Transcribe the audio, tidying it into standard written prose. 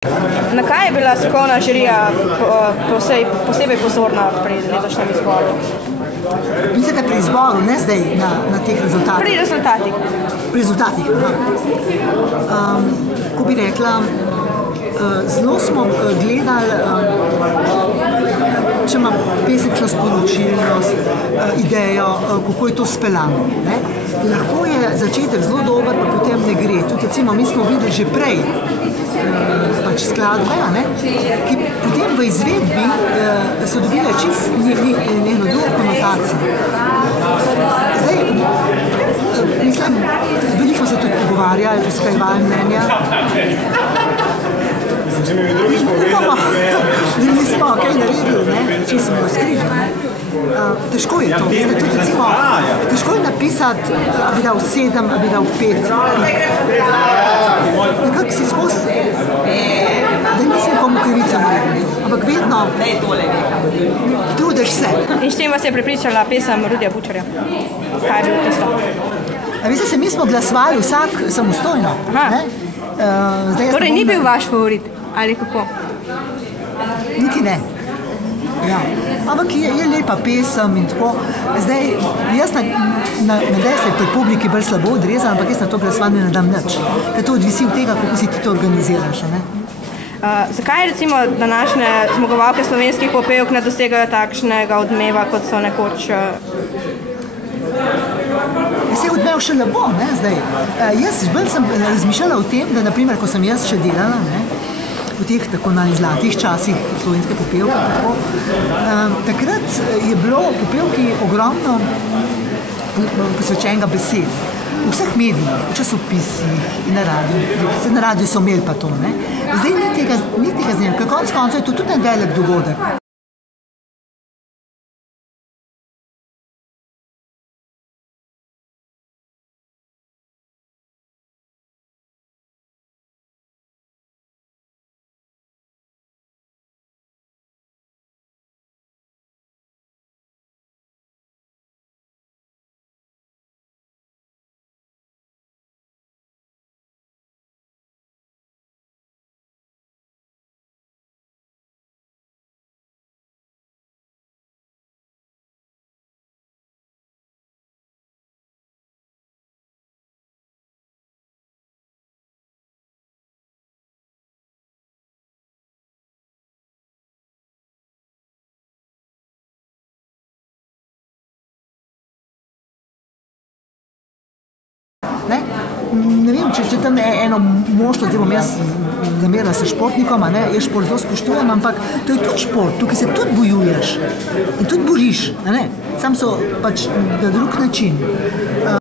Na kaj je bila strokovna žirija posebej pozorna pri letošnjem izboru? Mislite pri izboru, ne zdaj na teh rezultatih? Pri rezultatih. Pri rezultatih, ko bi rekla, zelo smo gledali, če ima pesnično sporočilnost, idejo, kako je to speljano. Lahko je začetek zelo dober, pa potem ne gre. Tudi recimo, mi smo videli že prej skladbe, ki potem v izvedbi so dobile čist njeno drugo konotacijo. Zdaj, mislim, veliko smo se tudi pogovarjali, razkrajevali mnenja. Upamo, da nismo kaj naredili, če smo skrižili. Težko je to. Težko je napisati, a bi dal 7, a bi dal 5. Nekako si skozi, da nisem komu krivico naredil, ampak vedno trudiš se. In s čim vas je prepričala pesem Rudija Bučarja? Kaj je bilo tisto? Veste se, mi smo glasovali vsak samostojno. Torej ni bil vaš favorit, ali kako? Niti ne. Ampak je lepa pesem in tako. Zdaj, jaz nadej se pri publiki bolj slabo odrezam, ampak jaz na to glasovanje ne dam nič. Ker to odvisi od tega, kako si ti to organiziraš. Zakaj recimo današnje zmagovalke slovenskih popevk ne dosegajo takšnega odmeva, kot so nekoč? Se je odmev še lepo, zdaj. Jaz bolj sem razmišljala o tem, da naprimer, ko sem jaz še delala, v teh tako zlatih časih slovenske popevke, takrat je bilo popevki ogromno posvečenega besed. V vseh medijih, v časopisih in na radiju. Na radiju so imeli pa to, Zdaj ni tega z njim, ker konec koncev je to tudi en velik dogodek. Ne vem, če tam je eno moštvo, zdaj bom jaz zamerila se športnikom, jaz šport zelo spoštujem, ampak to je tudi šport, tukaj se tudi bojuješ in tudi boriš, samo so pač na drug način.